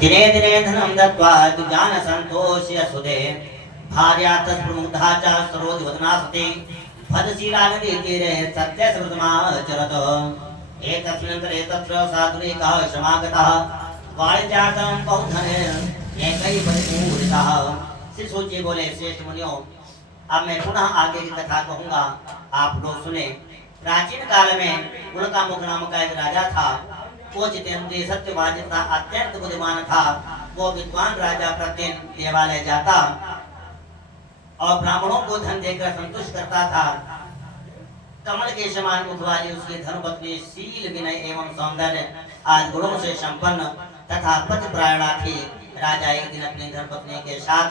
दिने दिने धनं दत्त्वा दुजान संतोष्य सुदे भार्या तत्प्रमुग्धा च सरोजवदनास्ते भदशीला नदी तीरे सत्यसमृतमाचरत एतस्मिन्नन्तरे तत्र साधुरेकः समागतः वाणिज्यार्थं बहुधने एकैः परिपूरितः। श्री सूत जी बोले, श्रेष्ठ मुनियों, अब मैं पुनः आगे की कथा कहूँगा, आप लोग सुने। प्राचीन काल में उनका मुख नाम का एक राजा था। वो जितेंद्रिय सत्यवादी था, अत्यंत बुद्धिमान था। वो विद्वान राजा प्रतिदिन देवालय जाता और ब्राह्मणों को धन देकर संतुष्ट करता था। कमल के समान मुख वाली उसकी धर्मपत्नी शील, विनय एवं सौंदर्य आज गुणों से संपन्न तथा पतिपरायणा थी। राजा एक दिन अपनी धर्मपत्नी के साथ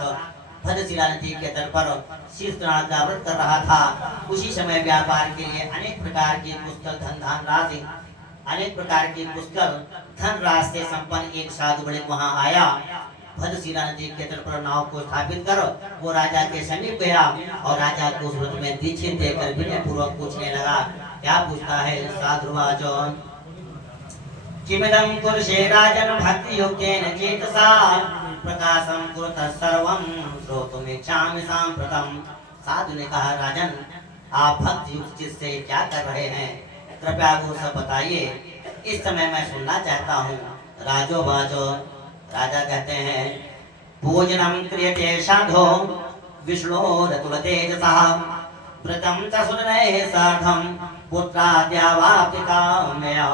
भद्रशिला नदी के तट पर शीर्ष का व्रत कर रहा था। उसी समय व्यापार के लिए अनेक प्रकार की पुष्कल धन राशि से संपन्न एक साधु बड़े वहां आया। भद्रशिला नदी के तट पर नाव को स्थापित कर वो राजा के समीप गया और राजा को उस व्रत में दीक्षित देकर विनय पूर्वक पूछने लगा। क्या पूछता है? साधुवाच किमिदं कुरुषे राजन भक्ति योगेन चेतसा प्रकाशम कुरुतः सर्वं श्रोतुमिच्छामि साम्प्रतम्। साधु ने कहा, राजन, आप भक्ति युक्त चित्त से क्या कर रहे हैं? कृपया वो सब बताइए, इस समय मैं सुनना चाहता हूँ। राजो बाजो, राजा कहते हैं, पूजनम क्रियते साधो विष्णोरतुलतेजसः व्रतं च सुननैः साधं पुत्राद्यावाप्ति कामया।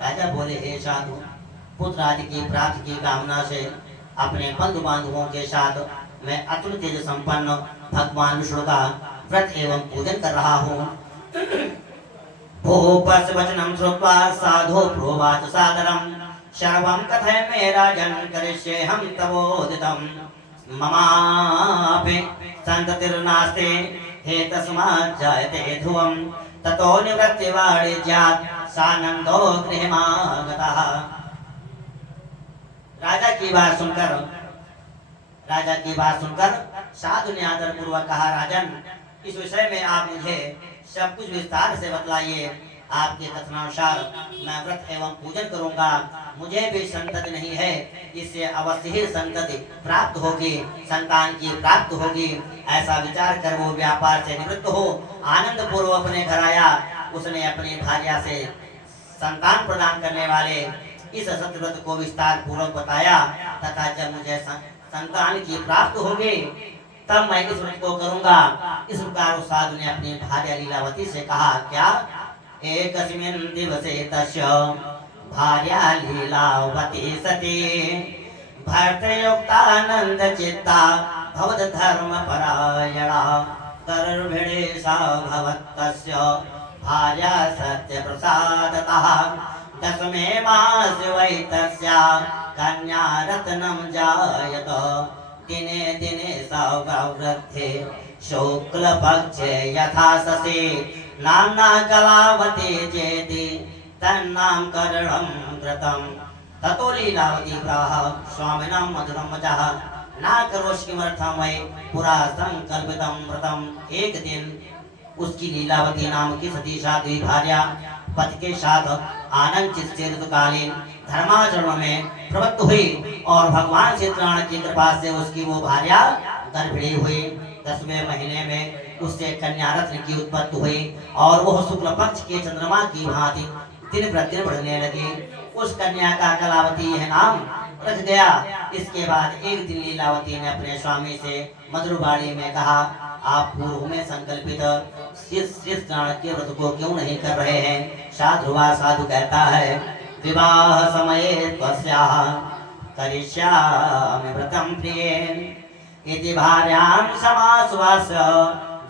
राजा बोले, हे साधु, पुत्र आदि की प्राप्ति की कामना से अपने बंधु बांधवों के साथ मैं अतुल तेज संपन्न भगवान विष्णु का व्रत एवं पूजन कर रहा हूँ। भूपस्य वचनं श्रुत्वा साधो प्रोवाच सादरम् सर्वं कथय मे राजन् करिष्येऽहं तवोदितं ममापि सन्ततिर्नास्ति हे तस्मात् जायते ध्रुवं ततो निवृत्तिवाणिज्यात् सानन्दो गृहमागतः। राजा की बात सुनकर साधु ने आदर पूर्वक कहा, राजन, इस विषय में आप मुझे सब कुछ विस्तार से बतलाइए। आपके कथनानुसार मैं व्रत एवं पूजन करूंगा। मुझे भी संतति नहीं है, इससे अवश्य ही संतति प्राप्त होगी, संतान की प्राप्त होगी। ऐसा विचार कर वो व्यापार से निवृत्त हो आनंद पूर्वक अपने घर आया। उसने अपनी भार्या से संतान प्रदान करने वाले इस सत्यव्रत को विस्तार पूर्वक बताया तथा जब मुझे संतान की प्राप्त होगी तब मैं इस व्रत को करूंगा। इस प्रकार उस साधु ने अपनी भार्या लीलावती से कहा। क्या? एकस्मिन् दिवसे तस्य भार्या लीलावती सती भर्तृयुक्तानंद चित्ता भवद धर्म परायणा गर्भिणी सा भवत्तस्य भार्या सत्य प्रसादतः दशमे मासे वै तस्या कन्या रत्नं जायत दिने दिने सा वृद्धे शुक्ल पक्षे यथा शशि नाम्ना कलावती चेति तन्नाम करणं कृतं ततो लीलावती प्राह स्वामिनां मधुरं वचः न करोषि किमर्थं वै पुरा संकल्पितं व्रतम्। एक दिन उसकी लीलावती नाम की सती साध्वी भार्या पति के साथ आनंद चित्त से ऋतुकालीन धर्माचरण में प्रवृत्त हुई और भगवान श्री कृष्ण की कृपा से उसकी वो भार्या गर्भिणी हुई। 10वें महीने में उससे कन्या रत्न की उत्पत्ति हुई और वह शुक्ल पक्ष के चंद्रमा की भांति दिन प्रतिदिन बढ़ने लगी। उस कन्या का कलावती यह नाम रख गया। इसके बाद एक दिन लीलावती ने अपने स्वामी से मधुरवाणी में कहा, आप पूर्व में संकल्पित स्नान के व्रत को क्यों नहीं कर रहे हैं? साधु कहता है, विवाह समये त्वस्याः करिष्यामि व्रतं प्रिये इति भार्यां समाश्वास्य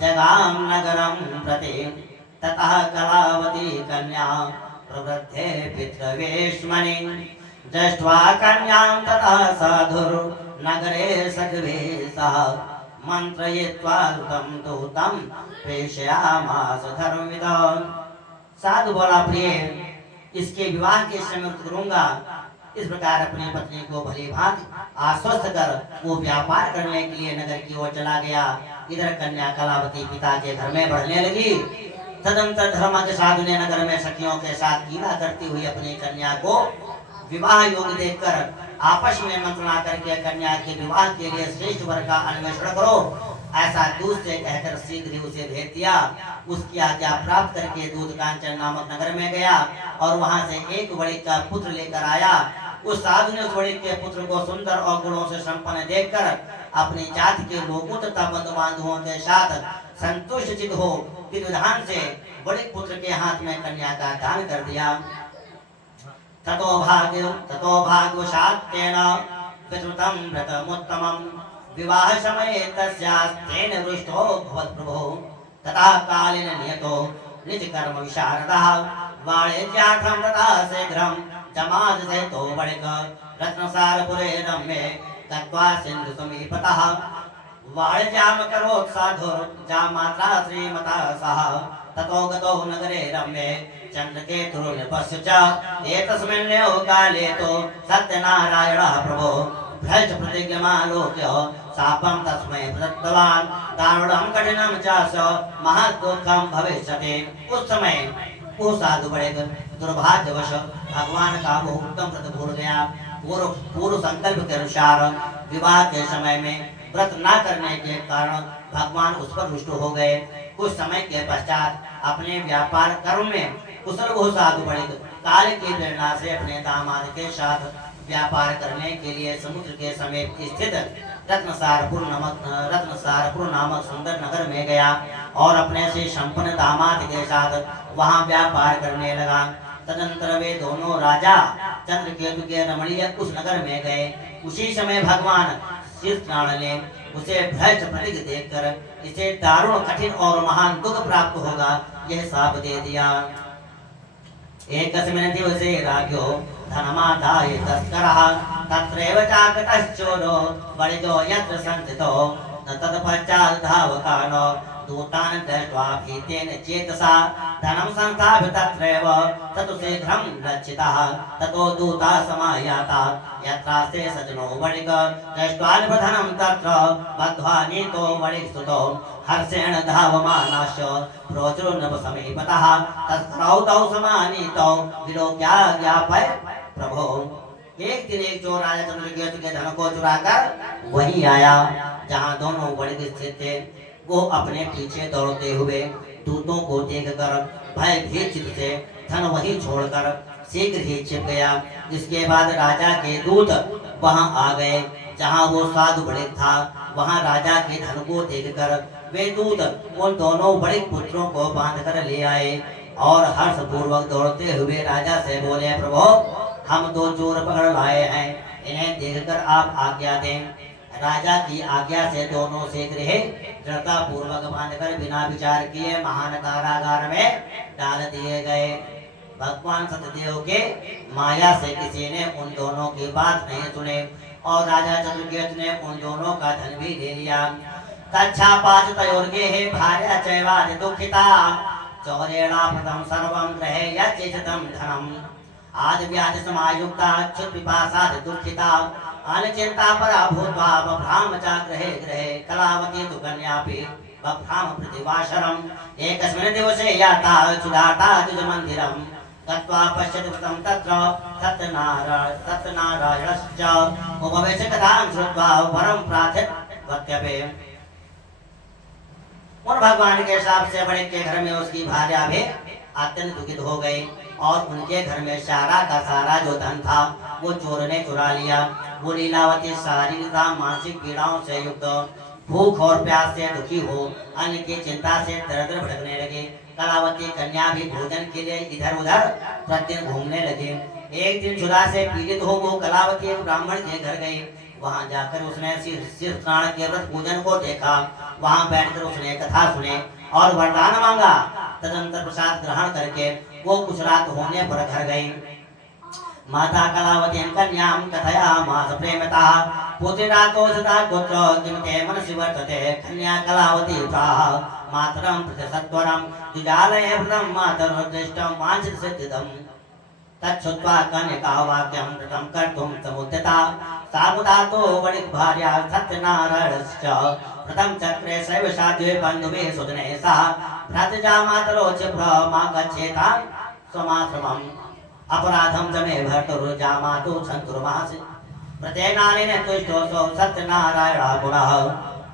जगाम नगरं प्रति ततः कलावती कन्या प्रवृद्धे पितृवेश्मनि दृष्ट्वा कन्यां ततः साधुर् नगरे सखिभिः सह मंत्रयित्वा दूतं प्रेषयामास धर्मविदः। साधु बोला, प्रिय, इसके विवाह के समय व्रत करूंगा। इस प्रकार अपनी पत्नी को भली भांति आश्वस्त कर वो व्यापार करने के लिए नगर की ओर चला गया। इधर कन्या कलावती पिता के घर में बढ़ने लगी। तदंतर धर्म के साधु ने नगर में सखियों के साथ कीला करती हुई अपनी कन्या को विवाह योग्य देखकर आपस में मंत्रणा करके कन्या के विवाह के लिए श्रेष्ठ वर का अन्वेषण करो। ऐसा दूत से कहकर शीघ्र ही उसे भेज दिया। उसकी आज्ञा प्राप्त करके दूत कांचन नामक नगर में गया और वहां से एक वणिक का पुत्र लेकर आया। उस साधु ने उस वणिक के पुत्र को सुंदर और गुणों से संपन्न देखकर अपनी जाति के लोगों तथा बंधु बांधवों के साथ संतुष्ट चित हो विधान से वणिक पुत्र के हाथ में कन्या का दान कर दिया। ततो भाग्यवशात्तेन विस्तृतं व्रतमुत्तमं विवाह समये तस्यास्तेन रुष्टो भवत्प्रभो तथा कालेन नियतो निज कर्म विशारदः वाणिज्यार्थं तथा शीघ्रं जमादसेतो वणिक रत्नसारपुरे रम्ये गत्वा सिन्धु समीपतः वाणिज्यां करोत् साधुर्जामात्रा श्रीमता सह ततो गतो नगरे रम्ये चन्द्रकेतुर्निपश्य च एतस्मिन्नेव काले तु सत्यनारायणः प्रभो भ्रष्ट प्रतिज्ञमालोक्य शापं तस्मै प्रदत्तवान् दारुणं कठिनं च स महद्दुःखं भविष्यति। उस समय वो साधु बड़े दुर्भाग्यवश भगवान का वो उत्तम व्रत भूल गया। पूर्व संकल्प के अनुसार विवाह के समय में व्रत न करने के कारण भगवान उस पर रुष्ट हो गए। कुछ समय के पश्चात अपने व्यापार कर्म में कुशल वो साधु बड़े काल की प्रेरणा से अपने दामाद के साथ व्यापार करने के लिए समुद्र के समीप स्थित रत्नसारपुर नामक सुंदर नगर में गया और अपने से संपन्न दामाद के साथ वहां व्यापार करने लगा। तदंतर वे दोनों राजा चंद्रकेतु के रमणीय उस नगर में गए। उसी समय भगवान शीर्षनाल ने उसे भ्रष्ट प्रतिज्ञ देखकर इसे दारुण कठिन और महान दुख प्राप्त होगा यह शाप दे दिया। एकस्मिन् दिवसे राज्ञो धनमादाय तस्करः तत्रैव चागतश्चोरो वणिजो यत्र संस्थितो न तत्पश्चात् धावकानो दूतान् दृष्ट्वा भीतेन चेतसा धनं संस्थाप्य तत्रैव ततो शीघ्रं लज्जितः ततो दूता समायाता यत्रास्ते सजनो वणिक दृष्ट्वा धनं तत्र बद्ध्वा नीतो वणिकस्तुतो हर्षेण धावमानाश्च प्रोचुर्नभसमीपतः तस्करौ तौ समानीतौ विलोक्याज्ञापय प्रभो। एक दिन एक चोर राजा चंद्रकेतु के धन को चुराकर वहीं आया जहां दोनों वणिक स्थित थे। वो अपने पीछे दौड़ते हुए दूतों को देखकर भयभीत से धन वहीं छोड़कर शीघ्र ही छिप गया। इसके बाद राजा के दूत वहां आ गए जहां वो साधु वणिक था। वहां राजा के धन को देखकर वे दूत उन दोनों वणिक पुत्रों को बांधकर ले आए और हर्षपूर्वक दौड़ते हुए राजा से बोले, प्रभु हम दो चोर पकड़ लाए हैं, इन्हें देखकर आप आज्ञा दें। राजा की आज्ञा से दोनों शीघ्र ही दृढ़ता पूर्वक बांधकर बिना विचार किए महान कारागार में डाल दिए गए। भगवान सत्यदेव के माया से किसी ने उन दोनों की बात नहीं सुने और राजा चंद्रकेतु ने उन दोनों का धन भी ले लिया। तच्छापाचतयोर्गे हे भार्या चैवादि दुःखिता चौरेणा प्रथम सर्वं गृहे यच्चितं धनम् आदि व्याधि समायुक्ता क्षुत् पिपासादि दुःखिता अनिचिंता परा भूत्वा बभ्राम च गृहे गृहे कलावती तु कन्यापि बभ्राम प्रतिवासरम् एकस्मिन् दिवसे याता क्षुधाता द्विजमन्दिरम् गत्वा पश्यति व्रतं तत्र सत्यनारायणश्च उपवेश कथां श्रुत्वा वरं प्रार्थितवत्यपि। उन भगवान के शाप से बड़े के घर में उसकी भार्या भी अत्यंत दुखित हो गई और उनके घर में सारा का सारा जो धन था वो चोर ने चुरा लिया। वो लीलावती शारीरिक मानसिक पीड़ाओं से युक्त भूख और प्यास से दुखी हो अन्य की चिंता से दर-दर भटकने लगे। कलावती कन्या भी भोजन के लिए इधर उधर प्रतिदिन घूमने लगी। एक दिन क्षुधा से पीड़ित हो वो कलावती एक ब्राह्मण के घर गई। वहां जाकर उसने शीर्षनाल के व्रत पूजन को देखा। वहां बैठकर उसने कथा सुने और वरदान मांगा। तदंतर प्रसाद ग्रहण करके वो कुछ रात होने पर घर गई। माता कलावती कन्यां कथयामास प्रेमतः पुत्रिरातो सदा गोत्र किं ते मनसि वर्तते। कन्या कलावती प्राह मातरं प्रति सत्वरं द्विजालये व्रतं मातरोद्दिष्टं वाञ्छित सिद्धिदम् तच्छ्रुत्वा कन्यका वाक्यं व्रतं कर्तुं समुद्यता सामुदातो वणिक भार्या सत्यनारायणश्च व्रतं चक्रे सैव साध्वे बन्धुवे सुदने सह भ्रातृजा मातरो च प्रमागच्छेता स्वमाश्रमम् अपराधं च मे भर्तुर्जामातु सन्तुर्मासि प्रत्येनानेन तुष्टोऽसौ सत्यनारायणः पुनः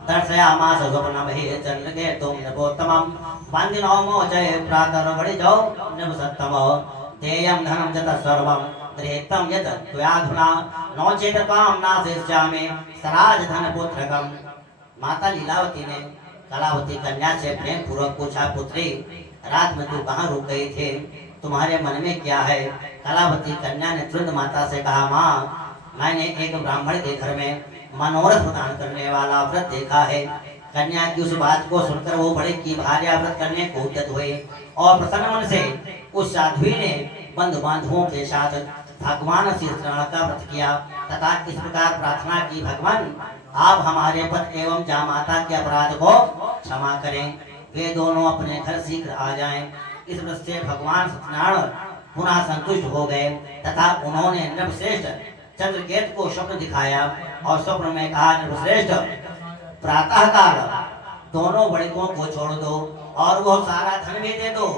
दर्शयामास स्वप्नमहि चन्द्रकेतुं नृपोत्तमं वन्दिनो मोचय प्रातर्वणिजौ नृपसत्तमो देयं धनं च तत्सर्वं गृहीतं यत् त्वयाधुना नो चेत् त्वां नाशिष्यामि सराजधनपुत्रकम्। माता लीलावती ने कलावती कन्या से प्रेम पूर्वक पूछा, पुत्री रात में तू कहाँ रुक गई थे, तुम्हारे मन में क्या है? कलावती कन्या ने तुरंत माता से कहा, माँ मैंने एक ब्राह्मण के घर में मनोरथ प्रदान करने वाला व्रत देखा है। कन्या की उस बात को सुनकर वो बड़े की भार्या व्रत करने को उद्यत हुए और प्रसन्न मन से उस साध्वी ने बंधु बांधवों के साथ भगवान श्री कृष्ण का व्रत किया तथा इस प्रकार प्रार्थना की, भगवान आप हमारे पति एवं जामाता के अपराध को क्षमा करें, वे दोनों अपने घर शीघ्र आ जाएं। इस व्रत से भगवान सत्यनारायण पुनः संतुष्ट हो गए तथा उन्होंने नृपश्रेष्ठ चंद्रकेतु को स्वप्न दिखाया और स्वप्न में कहा, नृपश्रेष्ठ प्रातः काल दोनों बड़कों को छोड़ दो और वो सारा धन भी दे दो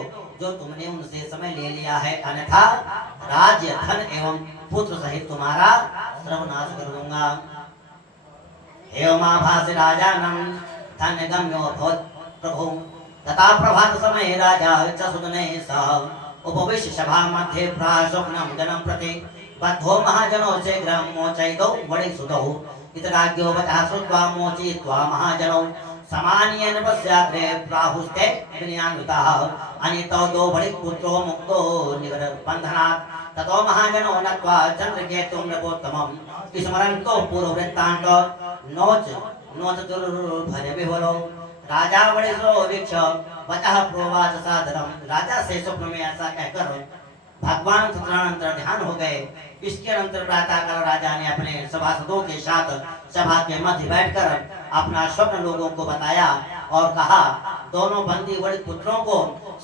जो तुमने उनसे समय ले लिया है, अन्यथा राज्य धन एवं पुत्र सहित तुम्हारा सर्वनाश कर दूंगा। हेमाभासि राजानं धन्यगम्यो भवत् प्रभु। तथा प्रभात समय राजा चसुदनैः सह उपविश्य सभा मध्ये प्राह स्वप्नं जनं प्रति बद्धो महाजनो शीघ्रं मोचयितौ वणिसुतौ। इतराज्ञो वचः श्रुत्वा मोचयित्वा महाजनौ समानीय नृपस्याग्रे प्राहुस्ते विनयान्विताः। अनितौ दो वणिपुत्रो मुक्तो निगडबन्धनात्। ततो महाजनो नत्वा चन्द्रकेतुं नृपोत्तमं स्मरन्तो पूर्ववृत्तान्त नोच दुर्भरविह्वलो। राजा वणिसो वीक्ष वचः प्रोवाच सादरं। राजा से स्वप्न में ऐसा कहकर भगवान सत्यनारायण ध्यान हो गए। इसके अनंतर प्रातःकाल राजा ने अपने सभासदों के साथ सभा के मध्य बैठकर अपना स्वप्न लोगों को बताया और कहा, दोनों बंदी वणिक पुत्रों को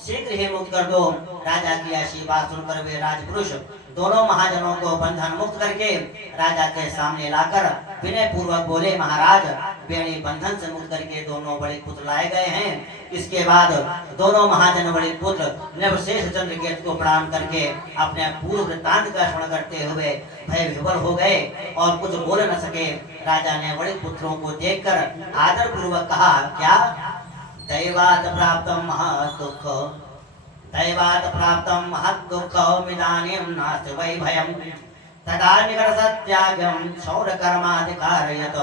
शीघ्र ही मुक्त कर दो। राजा की ऐसी बात सुनकर वे राजपुरुष दोनों महाजनों को बंधन मुक्त करके राजा के सामने लाकर विनय पूर्वक बोले, महाराज बेड़ी बंधन से मुक्त करके दोनों बड़े पुत्र लाए गए हैं। इसके बाद दोनों महाजन बड़े पुत्र नृपश्रेष्ठ चंद्रकेतु को प्रणाम करके अपने पूर्व वृत्तांत का स्मरण करते हुए भय विह्वल हो गए और कुछ बोल न सके। राजा ने बड़े पुत्रों को देखकर आदर पूर्वक कहा, क्या दैवात प्राप्तं महदुःख दैवात प्राप्तं महदुःखमिदानीं नास्ति वै भयम्। तदा निकटसत्यागं क्षौरकर्माधिकारयत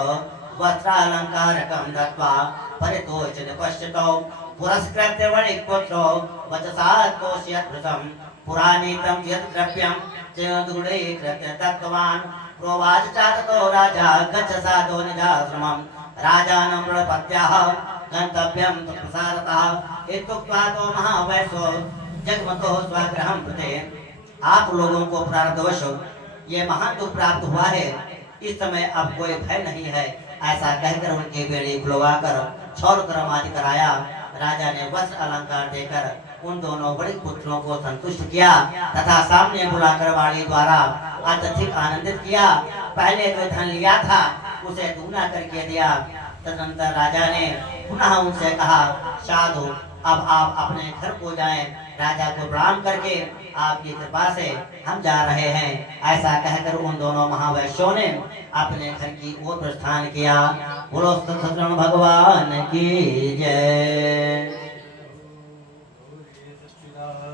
वस्त्रालङ्कारकं दत्त्वा परितोषित पश्यतो। पुरस्कृत्य वणिक्पुत्रो वचसा तोषयद्भृतं पुराणीतं यत् द्रव्यं चेदुडीकृत्य दत्तवान्। प्रोवाच चाततो राजा गच्छ साधो निजाश्रमम्। राजानं प्रणपत्याः गन्तव्यं प्रसादतः। इत्युक्त्वा तो महावैश्यो जगमतो स्वगृहं प्रति। आप लोगों को प्रारब्धवश ये महान दुख प्राप्त हुआ है, इस समय अब कोई भय नहीं है, ऐसा कहकर उनके बेड़ी खुलवाकर क्षौर कर्म आदि कराया। राजा ने वस्त्र अलंकार देकर उन दोनों बड़े पुत्रों को संतुष्ट किया तथा सामने बुलाकर वाणी द्वारा अत्यधिक आनंदित किया। पहले जो धन लिया था उसे दूना करके दिया। तदनंतर राजा ने पुनः उनसे कहा, साधु अब आप अपने घर को जाएं। राजा को प्रणाम करके आपकी कृपा से हम जा रहे हैं, ऐसा कहकर उन दोनों महावैश्यों ने अपने घर की ओर प्रस्थान किया। बोलो सत्यनारायण भगवान की जय।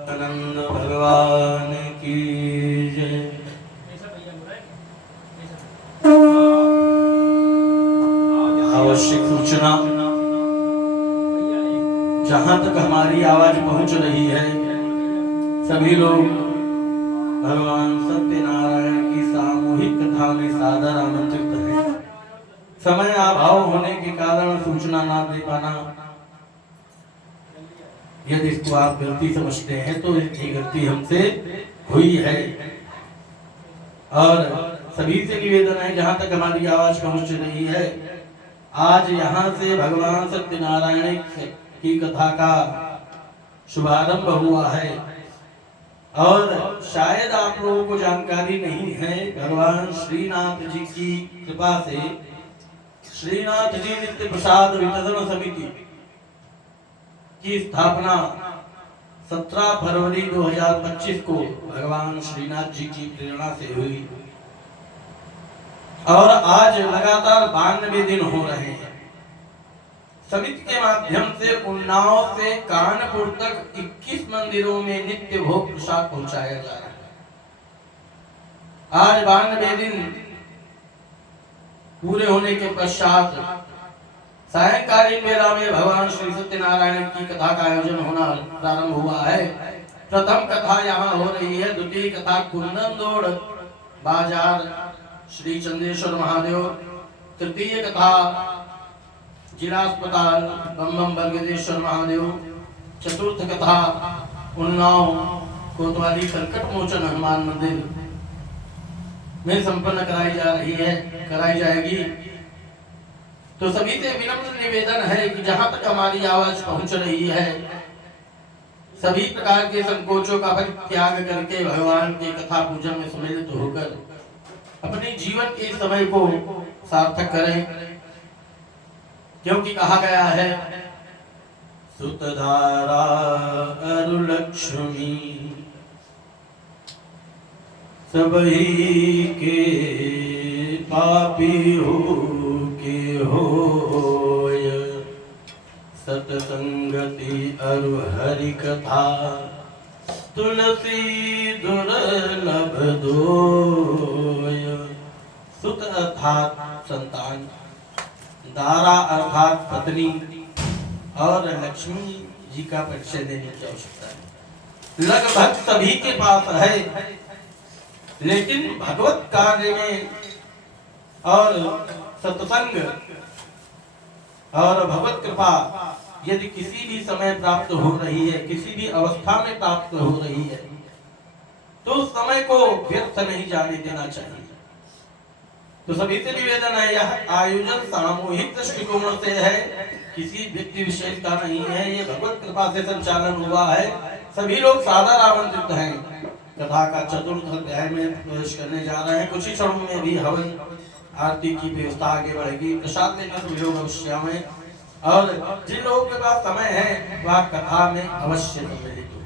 आनंद भगवान की जय। आवश्यक सूचना, जहां तक हमारी आवाज पहुंच रही है, सभी लोग भगवान सत्यनारायण की सामूहिक कथा में सादर आमंत्रित हैं। समय अभाव होने के कारण सूचना ना दे पाना, यदि इसको आप गलती समझते हैं तो ये गलती हमसे हुई है। और सभी से निवेदन है, जहां तक हमारी आवाज पहुंच रही है, आज यहाँ से भगवान सत्यनारायण की कथा का शुभारंभ हुआ है। और शायद आप लोगों को जानकारी नहीं है, भगवान श्रीनाथ जी की कृपा से श्रीनाथ जी नित्य प्रसाद वितरण समिति की स्थापना 17 फरवरी 2025 को भगवान श्रीनाथ जी की प्रेरणा से हुई। और आज लगातार 92 दिन हो रहे हैं। समिति के माध्यम से उन्नाव से कानपुर तक 21 मंदिरों में नित्य भोग प्रसाद पहुंचाया जा रहा है। आज 92 दिन पूरे होने के पश्चात सायंकालीन वेला में भगवान श्री सत्यनारायण की कथा का आयोजन होना प्रारंभ हुआ है। प्रथम कथा यहाँ हो रही है, द्वितीय कथा कुंदनदोड़ बाजार श्री चंद्रेश्वर महादेव, तृतीय कथा जिला अस्पताल बम बम बरगदेश्वर महादेव, चतुर्थ कथा उन्नाव कोतवाली संकट मोचन हनुमान मंदिर में संपन्न कराई जाएगी। तो सभी से विनम्र निवेदन है कि जहां तक हमारी आवाज पहुंच रही है, सभी प्रकार के संकोचों का त्याग करके भगवान के कथा पूजन में सम्मिलित होकर अपने जीवन के समय को सार्थक करें, क्योंकि कहा गया है सुतधारा अरुलक्ष्मी सबही के पापी हो के होय, सतसंगति अरु हरि कथा तुलसी दुर्लभ दोय। सुत अर्थात संतान, दारा अर्थात पत्नी और लक्ष्मी जी का परिचय देने की आवश्यकता है। लगभग सभी के पास है, लेकिन भगवत कार्य में और सत्संग और भगवत कृपा यदि किसी भी समय प्राप्त हो रही है, किसी भी अवस्था में प्राप्त हो रही है, तो उस समय को व्यर्थ नहीं जाने देना चाहिए। तो सभी से निवेदन है, यह आयोजन सामूहिक दृष्टिकोण से है, किसी व्यक्ति विशेष का नहीं है, ये भगवत कृपा से संचालन हुआ है। सभी लोग सादर आमंत्रित हैं। कथा का चतुर्थ अध्याय में प्रवेश करने जा रहे हैं। कुछ ही क्षणों में भी हवन आरती की व्यवस्था आगे बढ़ेगी। प्रसाद लेकर सभी लोग अवश्य में, और जिन लोगों के पास समय है वह कथा में अवश्य सम्मिलित हो।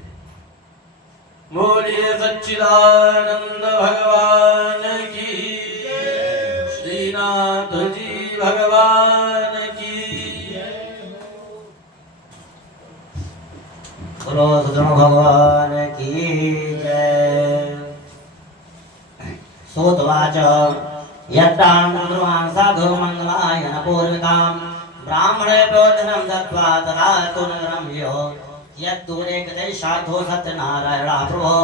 बोलिए सच्चिदानंद भगवान की, श्रीनाथ जी भगवान की। बोलो सद्गुरु भगवान की जय। सोतवाच यत्रां गुरुवान् साधु मंगलायन पूर्विकाम् ब्राह्मणे भोजनं दत्त्वा तदा तु नरम्यो यद्दूरे गते साधो सत्यनारायणा प्रभो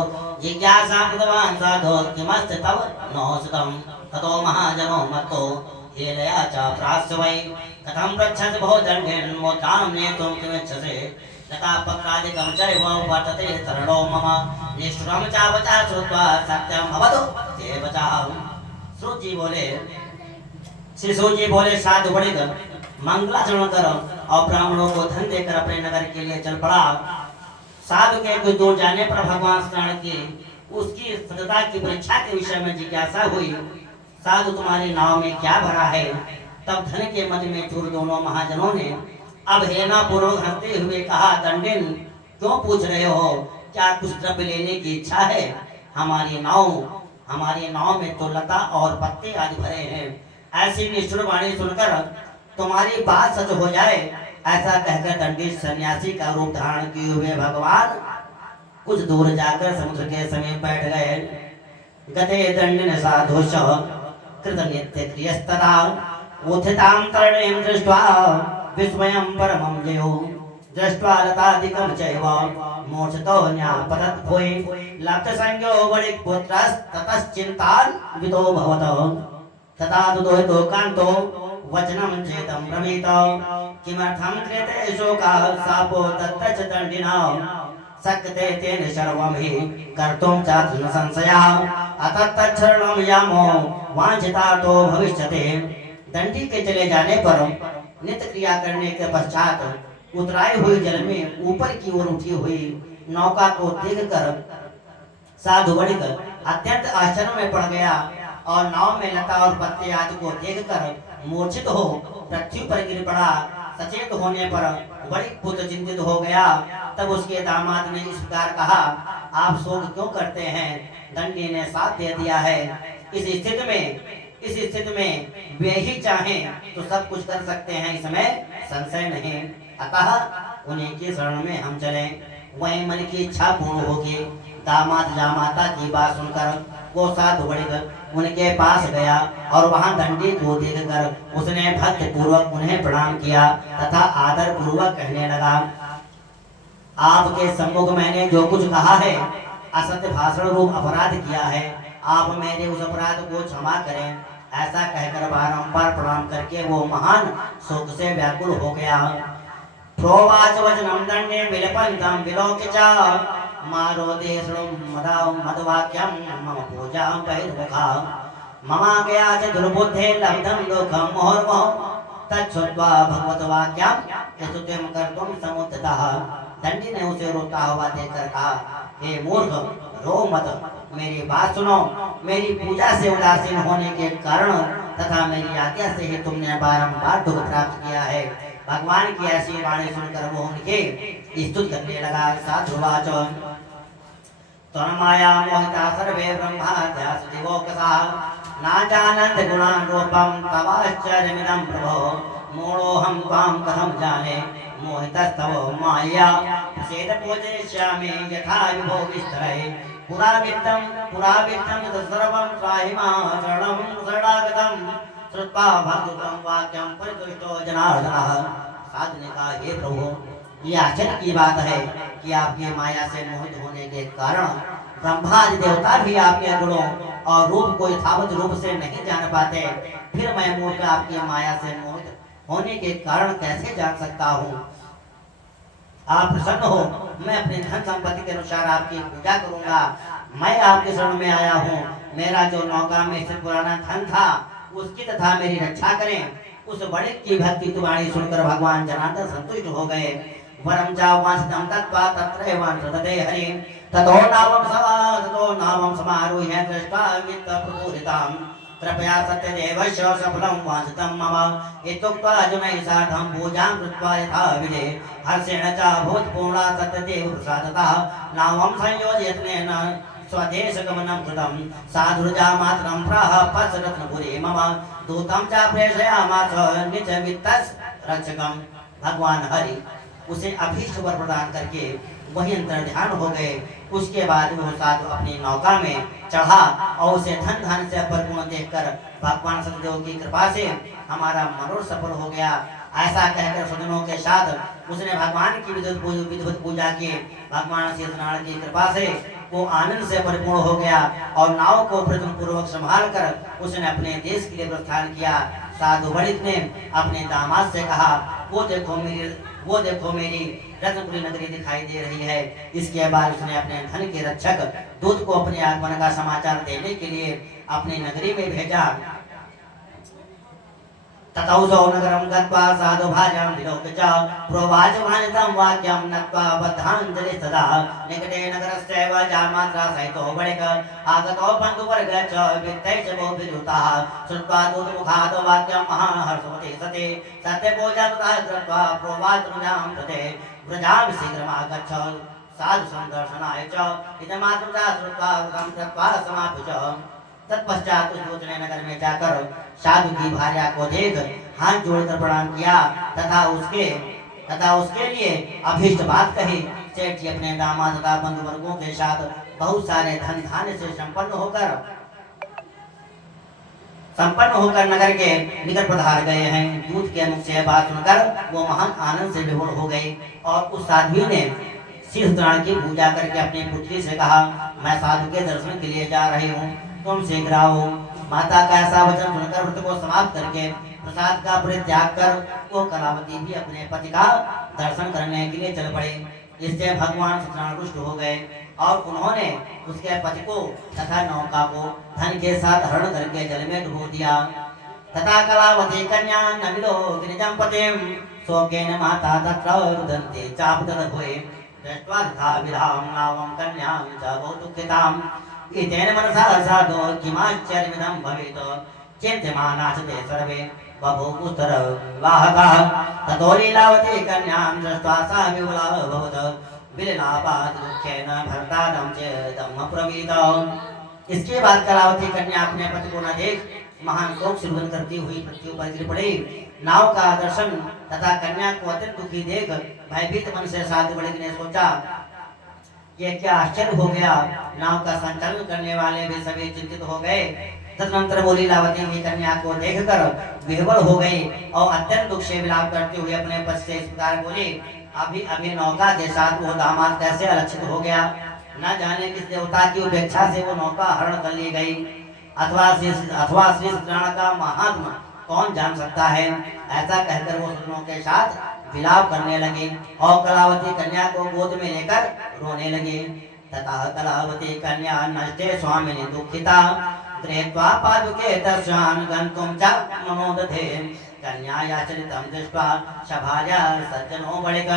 जिज्ञासा कृतवान् साधो किमस्ति तव नोषितं ततो महाजनो मत्तो हेलया च प्रास्य वै कथं पृच्छति भोजनं मोदानं नेतुं किमिच्छसि तथा पत्रादिकं चैव वर्तते तरणो मम निष्ठुरं च वचा श्रुत्वा सत्यं भवतु ते वचाहं। श्रुत जी बोले, शिशु जी बोले, साधु बढ़कर मंगलाचरण कर और ब्राह्मणों को धन देकर अपने नगर के लिए चल पड़ा। साधु के कुछ दूर जाने पर भगवान स्नान की उसकी सतता की परीक्षा के विषय में जिज्ञासा हुई। साधु तुम्हारी नाव में क्या भरा है? तब धन के मद में चूर दोनों महाजनों ने अवहेलना पूर्वक हंसते हुए कहा, दंडिन क्यों पूछ रहे हो? क्या कुछ द्रव्य लेने की इच्छा है? हमारी नाव में तो लता और पत्ते आदि भरे हैं। ऐसी निष्ठुर वाणी सुनकर तुम्हारी बात सच हो जाए, ऐसा कहकर दंडित सन्यासी का रूप धारण किए हुए भगवान कुछ दूर जाकर समुद्र के समीप बैठ गए। गते दंडिन साधुष कृतनित्य क्रियस्तदा उत्थितां तरणीं दृष्ट्वा विस्मयं परमं जयो दृष्ट्वा लतादिकं चैव मूर्छितो न्यापतत् भूयि लब्धसंज्ञो वणिक्पुत्रस्ततश्चिन्तान् विदो भवतः तथा दुदोहितो कान्तो वचनं चेतं ब्रवीत किमर्थं क्रियते शोकः शापो तत्र च दण्डिनः शक्यते तेन सर्वं हि कर्तुं च न संशयः अतत्तच्छरणं यामो वाञ्छितार्थो भविष्यति। दंडी के चले जाने पर नित्य क्रिया करने के पश्चात उतराई हुई जल में ऊपर की ओर उठी हुई नौका को देखकर साधु बढ़कर अत्यंत आश्चर्य में पड़ गया और नाव में लता और पत्ते आदि को देखकर मूर्छित हो पृथ्वी पर गिर पड़ा। सचेत होने पर बड़ी पुत्र चिंतित हो गया। तब उसके दामाद ने इस प्रकार कहा, आप शोक क्यों करते हैं? दंडी ने साथ दे दिया है। इस स्थिति में इस स्थिति में वे ही चाहें तो सब कुछ कर सकते हैं, इसमें संशय नहीं। अतः उन्हीं की शरण में हम चले, वही मन की इच्छा पूर्ण होगी। दामाद जामाता की बात सुनकर वो साधु बढ़कर उनके पास गया और वहां दंडी को देखकर उसने भक्ति पूर्वक उन्हें प्रणाम किया तथा आदर पूर्वक कहने लगा, आपके सम्मुख मैंने जो कुछ कहा है, असत्य भाषण रूप अपराध किया है, आप मेरे उस अपराध को क्षमा करें। ऐसा कहकर बारंबार प्रणाम करके वो महान शोक से व्याकुल हो गया। प्रोवाच वचनम दंडे विलपंतम विलोक्य च मारो देशो मदवाक्यम मम पूजा बहिर्मुखा ममाज्ञया च दुर्बुद्धे लब्धं लोकं मुहुर्मुहुः तच्छ्रुत्वा भगवत वाक्यं स्तुतिं कर्तुं समुद्यतः। दंडी ने उसे रोता हुआ देखकर कहा, हे मूर्ख, रो मत, मेरी बात सुनो। मेरी पूजा से उदासीन होने के कारण तथा मेरी आज्ञा से ही तुमने बारंबार दुख प्राप्त किया है। भगवान की ऐसी वाणी सुनकर वो उनके स्तुति करने लगा। साधुवाच तन्माया मोहिता सर्वे ब्रह्माद्यास दिवोकसा ना जानन्ति गुणान् रूपं तवाश्चर्यमिदं प्रभो मूढोऽहं त्वां कथं जाने मोहितस्तव माया सेद पूजयिष्यामि यथा विभो विस्तरे पुरावित्तं सर्वं त्राहि मां शरणं शरणागतं श्रुत्वा भगवतं वाक्यं परितुष्टो जनार्दनः। साधु ने कहा, हे प्रभु, ये आश्चर्य की बात है कि आपकी माया से मोहित होने के कारण ब्रह्मादि देवता भी आपके गुणों और रूप को यथावत रूप से नहीं जान पाते, फिर मैं मूर्ख आपकी माया से मोहित होने के कारण कैसे जान सकता हूँ। आप प्रसन्न हो, मैं अपने धन संपत्ति के अनुसार आपकी पूजा करूंगा। मैं आपके शरण में आया हूँ, मेरा जो नौका में स्थित पुराना धन था उसकी तथा मेरी रक्षा करें। उस बड़े की भक्ति वाणी सुनकर भगवान जनार्दन संतुष्ट हो गए। वरम चावांसितं तत्वा तत्रैवान् प्रददे हरि ततो नामं समारुह्य दृष्ट्वा वित्तप्रपूरिताम् कृपया सत्यदेवस्य सफलं वांछितं मम इत्युक्त्वा अर्जुनैः सार्धं पूजां कृत्वा यथाविधे हर्षेण च भूतपूर्णा सत्यदेव प्रसादतः नामं संयोजयत्नेन स्वदेशगमनं कृतं। साधुर्जामात्रं प्राह पश्रत्नपुरी मम दूतं च प्रेषयामास निजवित्तस्य रक्षकम्। भगवान हरि उसे अभीष्ट वर प्रदान करके वही अंतर ध्यान हो गए। उसके बाद वो साधु अपनी नौका में चढ़ा और उसे धन धन से परिपूर्ण देखकर भगवान सत्यदेव की कृपा से हमारा मनोरथ सफल हो गया। ऐसा कहकर सज्जनों के साथ उसने भगवान की विधिवत पूजा की। भगवान श्री सत्यनारायण की कृपा से वो आनंद से परिपूर्ण हो गया और नाव को प्रथम पूर्वक संभाल कर उसने अपने देश के लिए प्रस्थान किया। साधु वणिक ने अपने दामाद से कहा, वो देखो मेरी रत्नपुरी नगरी दिखाई दे रही है। इसके बाद उसने अपने धन के रक्षक दूत को अपने आगमन का समाचार देने के लिए अपनी नगरी में भेजा। ततौसो नगरं गत्वा साधु भाजां विलोक्य च प्रोवाच वाणितं वाक्यं नत्वा बद्धाञ्जलि सदा निकटे नगरस्यैव जामात्रा सहितो वणिक आगतो बन्धुवर्गः च वित्तैः च बहुभिरुताः श्रुत्वा दूतमुखात् वाक्यं महाहर्षवते सते सत्यपूजां ततः कृत्वा प्रोवाच रुजां प्रते व्रजां शीघ्रमागच्छ साधु सन्दर्शनाय च इदमातृता श्रुत्वा व्रतं कृत्वा समाप्य च। तत्पश्चात उस दूत ने नगर में जाकर साधु की भार्या को देख हाथ जोड़कर प्रणाम किया तथा उसके लिए अभीष्ट बात कही। सेठ जी अपने दामाद तथा बंधु वर्गों के साथ बहुत सारे धन धान्य से संपन्न होकर नगर के निकट पधार गए हैं। दूत के मुख से बात सुनकर वो महान आनंद से विभोर हो गई और उस साध्वी ने श्री सत्यनारायण की पूजा करके अपनी पुत्री से कहा, मैं साधु के दर्शन के लिए जा रही हूँ, तुम शीघ्र आओ। माता का ऐसा वचन सुनकर व्रत को समाप्त करके प्रसाद का परित्याग कर वो कलावती भी अपने पति का दर्शन करने के लिए चल पड़े। इससे भगवान सत्यनारायण रुष्ट हो गए और उन्होंने उसके पति को तथा नौका को धन के साथ हरण करके जल में डुबो दिया। तथा कलावती कन्या नविलोकिनीजं पतिं शोकेन माता तत्र रुदन्ति चापतदभुवे दृष्ट्वा तथा विधां नावं कन्यां च बहु दुःखिताम् इतेन मनसा साधो किमाश्चर्यमिदं भवेत् चिन्त्यमानाः ते सर्वे बभूवुस्तरवाहकाः ततो लीलावती कन्यां दृष्ट्वा सा विवला अभवत् विललापात् दुःखेन भर्तारं चेदम् अब्रवीत्। इसके बाद कलावती कन्या अपने पति को न देख महान शोक से रुदन करती हुई पृथ्वी पर गिर पड़ी। नाव का दर्शन तथा कन्या को अत्यंत दुखी देख भयभीत मन से साधु बड़े ने सोचा, ये क्या आश्चर्य हो गया। नाव का संचालन करने वाले भी सभी चिंतित हो गए। तदनंतर वो लीलावती हुई कन्या को देखकर विह्वल हो गई और अत्यंत दुख से विलाप करते हुए अपने पति से इस प्रकार बोली, अभी अभी नौका के साथ वो दामाद कैसे अलक्षित हो गया। न जाने किस देवता की उपेक्षा से वो नौका हरण कर ली गई, अथवा श्री सत्यनारायण का महात्मा कौन जान सकता है। ऐसा कहकर वो सज्जनों के साथ विलाप करने लगे और कलावती कन्या को गोद में लेकर रोने लगे। तथा कलावती कन्या नष्टे स्वामिनी दुखिता गृहीत्वा पादुके दर्शनान् गन्तुं च ममोदधे। कन्याया चरितं दृष्ट्वा सभाया सज्जनो बलिक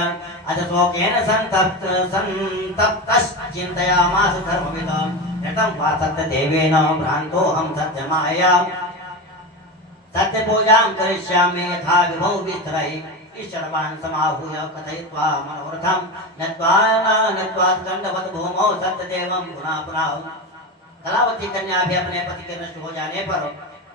अजशोकेन संतप्तश्चिन्तयामास धर्मविदं यतं वा सत्यदेवेन भ्रान्तोऽहं सत्यमाया सत्यपूजां करिष्यामि यथा विभौ विस्तरैः। ईश्वरवान् समाहूय कथयित्वा मनोरथं नत्वा दण्डवत् भूमौ सत्यदेवं पुनः पुनः। कलावती कन्या भी अपने पति के नष्ट हो जाने पर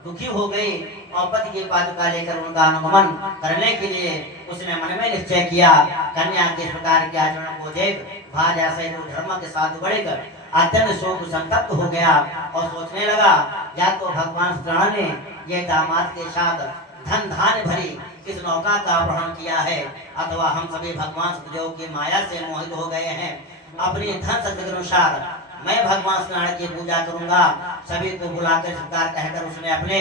दुखी हो गई और पति की पादुका लेकर उनका अनुगमन करने के लिए उसने मन में निश्चय किया। कन्या के इस प्रकार के आचरण को देख भार्या सहित धर्म के साथ बढ़कर अत्यंत शोक संतप्त हो गया और सोचने लगा, या तो भगवान सत्यनारायण ने ये दामाद के साथ धन धान्य भरी इस नौका का अपहरण किया है, अथवा हम सभी भगवान सत्यदेव की माया से मोहित हो गए हैं। अपनी धन शक्ति के अनुसार मैं भगवान सत्यनारायण की पूजा करूंगा। सभी को बुलाकर स्वीकार कहकर उसने अपने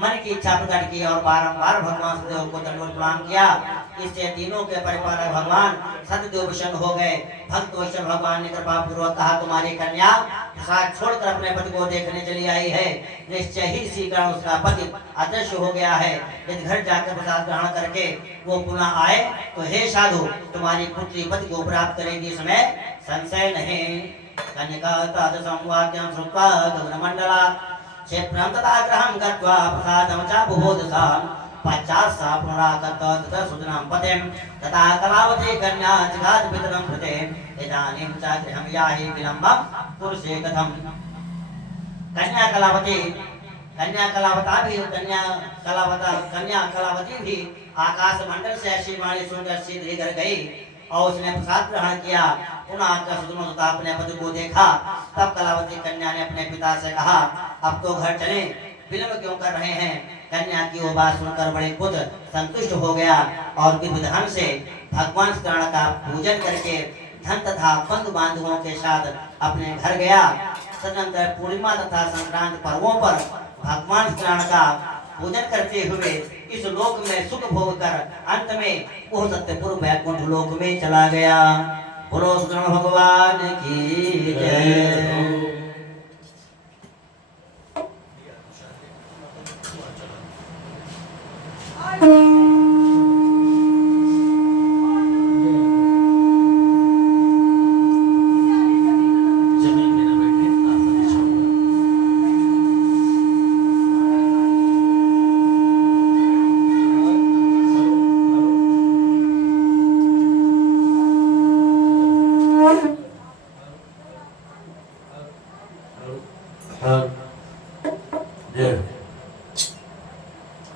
मन की इच्छा प्रकट की और बारंबार भगवान सत्यदेव को दंडवत प्रणाम किया। इससे तीनों के परिपालक भगवान सत्यदेव प्रसन्न हो गए। भक्त वैष्णव भगवान ने कृपा पूर्वक कहा, तुम्हारी कन्या प्रसाद छोड़कर अपने पति को देखने चली आई है। निश्चय ही इसी कारण उसका पति अदृश्य हो गया है। यदि घर जाकर प्रसाद ग्रहण करके वो पुनः आए तो हे साधु, तुम्हारी पुत्री पति को प्राप्त करेगी, इसमें संशय नहीं। कन्यका तादृशं वाक्यं श्रुत्वा गगनमण्डलात् क्षेत्रं तथा गृहं गत्वा प्रसादं च बुभुधसा। पश्चात् सा पुनरागत ततः सुजनं पतिं तथा कलावती कन्या जगाद पितरं कृते। इदानीं च गृहं याहि विलम्बं पुरुषे कथम्। कन्या कलावती भी आकाश मंडल से ऐसी वाणी सुनकर सीधे घर गई और उसने प्रसाद ग्रहण किया। पुनः आकर सज्जनों तथा अपने पति को देखा। तब कलावती कन्या ने अपने पिता से कहा, अब तो घर चले, विलम्ब क्यों कर रहे हैं। कन्या की वो बात सुनकर बड़े पुत्र संतुष्ट हो गया और विधि से भगवान सत्यनारायण का पूजन करके धन तथा बंधु बांधवों के साथ अपने घर गया। तदनंतर पूर्णिमा तथा संक्रांत पर्वों पर भगवान सत्यनारायण का पूजन करते हुए इस लोक में सुख भोग कर अंत में वो सत्यपुर वैकुंठ लोक में चला गया। बोलो सत्यनारायण भगवान की जय।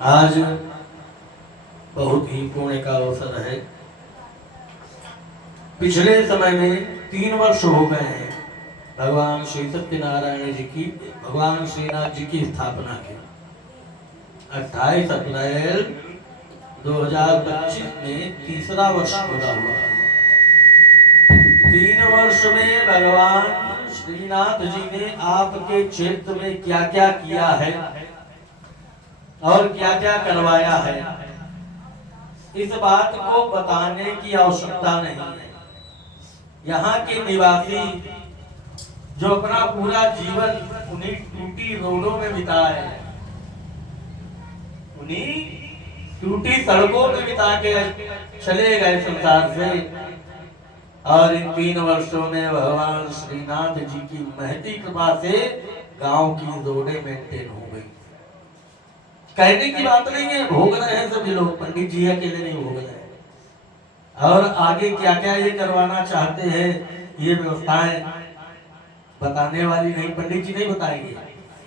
आज बहुत ही पुण्य का अवसर है। पिछले समय में 3 वर्ष हो गए हैं भगवान श्री सत्यनारायण जी की, भगवान श्रीनाथ जी की स्थापना की। 28 अप्रैल 2025 में 3रा वर्ष पूरा हुआ। 3 वर्ष में भगवान श्रीनाथ जी ने आपके क्षेत्र में क्या क्या किया है और क्या क्या करवाया है, इस बात को बताने की आवश्यकता नहीं है। यहाँ के निवासी जो अपना पूरा जीवन उन्हीं टूटी रोडों में बिताए, उन्हीं टूटी सड़कों में बिता के चले गए संसार से, और इन 3 वर्षों में भगवान श्रीनाथ जी की महती कृपा से गांव की रोडें मेंटेन हो गई। कहने की बात नहीं है, भोग रहे हैं सभी लोग, पंडित जी अकेले नहीं भोग रहे हैं। और आगे क्या क्या ये करवाना चाहते हैं, ये व्यवस्थाएं बताने वाली नहीं, पंडित जी नहीं बताएंगे,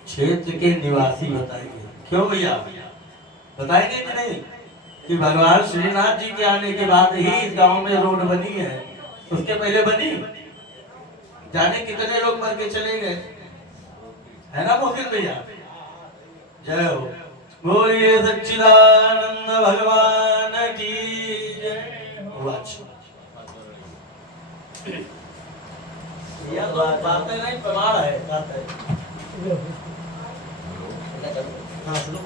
क्षेत्र के निवासी बताएंगे। क्यों भैया बताएंगे कि नहीं कि भगवान श्रीनाथ जी के आने के बाद ही इस गांव में रोड बनी है, उसके पहले बनी? जाने कितने लोग मर के चले गए, है ना मोहित भैया? जय हो, बोलिए सच्चिदानंद भगवान की जय। यह तो बातें नहीं, प्रमाण है, बात है। हाँ सुनो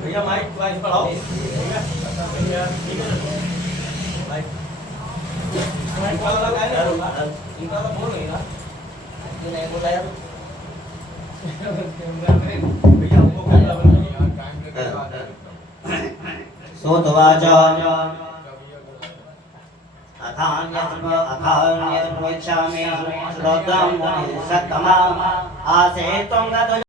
भैया, माइक वाइस बढ़ाओ भैया, ठीक है ना? माइक वाला लगाए ना, इनका तो बोल नहीं ना, नहीं बोला यार भैया, हमको कैमरा बना। सोतवाच अथान्यत्र पृच्छामि श्रोत्रं मुनिः सत्तमा आसेत्वं गतो